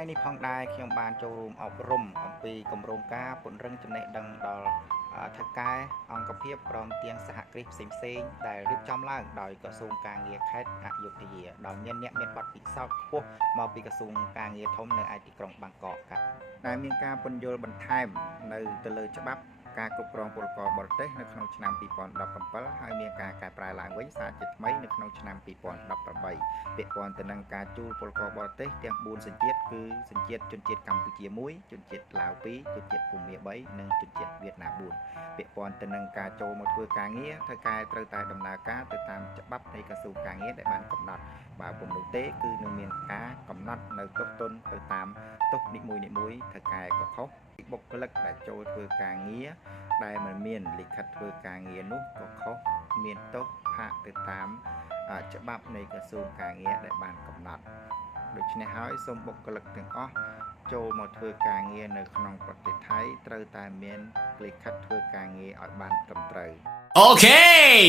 ថ្ងៃនេះផងដែរខ្ញុំបានចូលរួមអប់រំអំពីគម្រោងការពង្រឹងចំណេះដឹងដល់ថៅកែអង្គភាពព្រមទាំងសហគ្រាសផ្សេងៗដែលរៀបចំឡើងដោយក្រសួងការងារខេត្តអយុធយាដោយមានអ្នកមានបទពិសោធន៍ខ្ពស់មកពីក្រសួងការងារធំនៅឯទីក្រុងបាងកកដែលមានការពន្យល់បន្ថែមនៅទៅលើច្បាប់ការគ្រប់គ្រងពលករបរទេសនៅក្នុងឆ្នាំ2017ហើយមានការកែប្រែឡើងវិញសារជាថ្មីនៅក្នុងឆ្នាំ2018ពាក់ព័ន្ធទៅនឹងការជួលពលករបរទេសទាំង4សញ្ជាតិគឺសញ្ជាតិជនជាតិកម្ពុជា1ជនជាតិឡាវ2ជនជាតិភូមា3និងជនជាតិវៀតណាម4ពាក់ព័ន្ធទៅនឹងការចូលមកធ្វើការងារថៅកែត្រូវតែដំណើរការទៅតាមច្បាប់នៃក្រសួងការងារដែលបានកំណត់បើពុំនោះទេគឺនឹងមានការកំណត់នៅទោសទណ្ឌទៅតាមទោសនីមួយៗថៅកែក៏ខុសបុគ្គលិកដែលចូលធ្វើការងារដែលមិនមានលិខិតធ្វើការងារនោះក៏ខុសមានទោសផាកទៅតាមច្បាប់នៃក្រសួងការងារដែលបានកំណត់ដូច្នេះហើយសូមបុគ្គលិកទាំងអស់ចូលមកធ្វើការងារនៅក្នុងប្រទេសថៃត្រូវតែមានលិខិតធ្វើការងារឲ្យបានត្រឹមត្រូវOkay